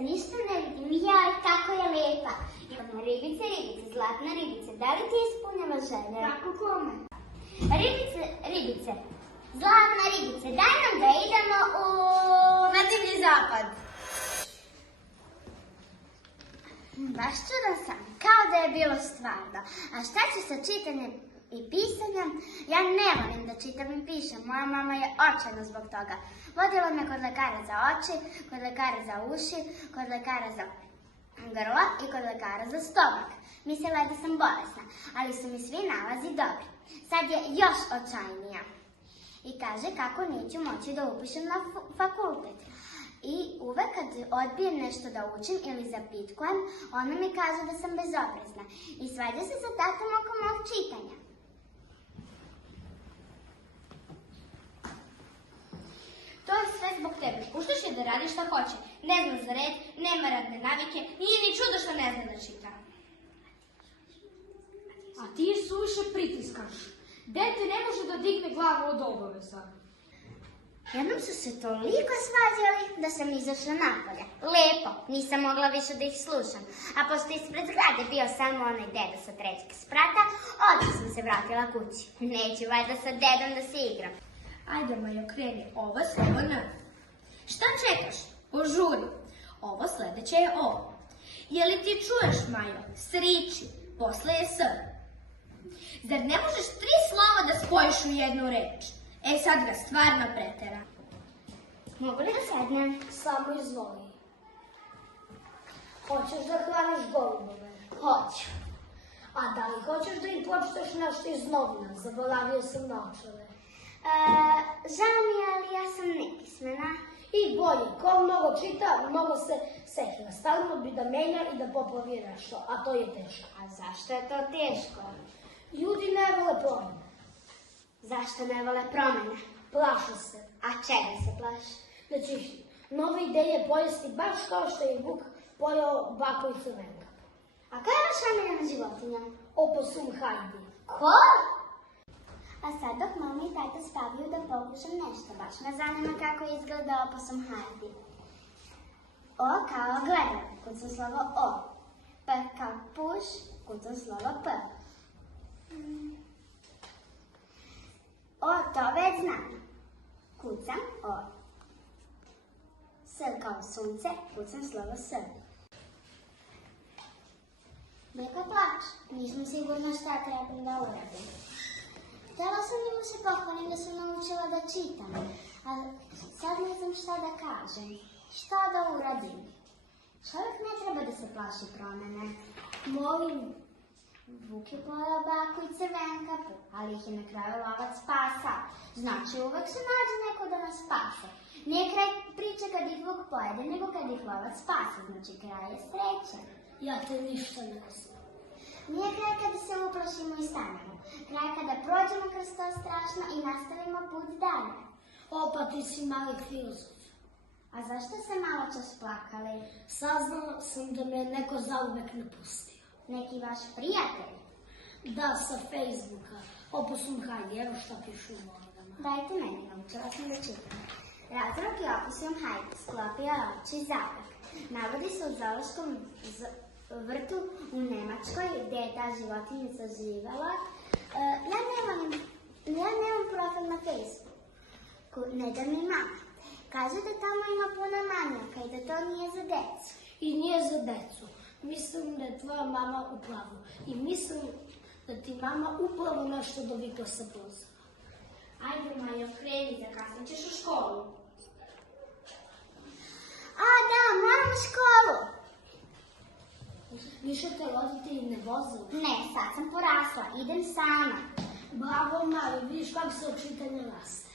ništa ne vidim. Jaj, kako je lepa. Ribice, ribice, zlatna ribice, da li ti ispunjava želje? Kako kome? Ribice, ribice, zlatna ribice, daj nam da idemo Na divlji zapad. Baš čudan sam, kao da je bilo stvarno. A šta će sa čitanjem i pisanjem? Ja ne volim da čitam i pišem. Moja mama je očajna zbog toga. Vodila me kod lekara za oči, kod lekara za uši, kod lekara za grlo i kod lekara za stomak. Mislila je da sam bolesna, ali su mi svi nalazi dobri. Sad je još očajnija. I kaže kako neću moći da upišem na fakultet. I uvek kad odbijem nešto da učim ili zapitkujem, ona mi kaže da sam bezobrazna. I svađa se sa tatom oko mog čitanja. To je sve zbog tebe. Puštaš je da radi šta hoće. Ne zna za red, nema radne navike, nije ni čudo što ne zna da čita. A ti je suviše pritiskaš. Dete ne može da digne glavu od obaveza. Jednom su se toliko svađali da sam izašla napolje. Lepo, nisam mogla više da ih slušam. A pošto ispred zgrade bio samo onaj deda sa trećeg sprata, odmah sam se vratila kući. Neću valjda sa dedom da se igram. Ajde, Majo, kreni. Ovo je slovo N. Šta čekaš? Požuri. Ovo sledeće je O. Je li ti čuješ, Majo? Sriči. Posle je S. Zar ne možeš 3 slova da spojiš u jednu reč? E, sad ga stvarno pretera. Mogu li da sednem? Samo izvoli. Hoćeš da hraniš golubove? Hoću. A da li hoćeš da im počneš nešto iz novina? Zaboravio sam naočare. Žao mi je, ali ja sam nepismena. I bolje, ko mnogo čita, mnogo se sekira. Stalno bi da menja i da popravi nešto, a to je teško. A zašto je to teško? Ljudi ne vole promene. Zašto ne vole promene? Plaše se. A čega se plaši? Da će ih nove ideje pojesti baš kao što je Vuk pojao baku i crvenka. A koja je vaša omiljena životinja? Oposum Hajdi. Ko? A sad dok mama i tata spavaju da pokušam nešto, baš me zanima kako izgleda opossum Hardy. O kao gledam, kucam slovo O. P kao puš, kucam slovo P. O, to već znam. Kucam O. S kao sunce, kucam slovo S. Neka plač, nisam sigurna šta trebam da uradim. Htjela sam da mu se pohvalim da sam naučila da čitam, a sad ne znam šta da kažem. Šta da uradim? Čovjek ne treba da se plaši promene. Molim, Vuk je pojao baku i crvenka, ali ih je na kraju lovac spasao. Znači uvek se nađe neko da nas spase. Nije kraj priče kad ih Vuk pojede, nego kad ih lovac spase. Znači kraj je srećan. Ja te ništa ne znam. Nije kraj kada se uplašimo i stanemo. Kraj kada prođemo kroz to strašno i nastavimo put dalje. O, pa ti si mali filozof. A zašto se malo čas plakali? Saznala sam da me neko zauvek napustio. Neki vaš prijatelj? Da, sa Facebooka. Oposum Hajdi, evo šta pišu u novinama. Dajte meni, naučila sam da čitam. Razrok je oposum Hajdi, sklopio oči zauvek. Navodi se u zoološkom vrtu u Nemačkoj, gde je ta životinjica živela. Ja nemam profil na Facebooku, ne da mi mama. Kaže da tamo ima puno manjaka i da to nije za decu. I nije za decu. Mislim da je tvoja mama u pravu. I mislim da ti mama upravo nešto dovika sa pozora. Ajde, Majo, kreni, zakasnit ćeš u školu. A da, moram u školu. Više te roditelji ne voze. Ne, sad sam porasla, idem sama. Bravo, Mari, vidiš kako se od čitanja raste.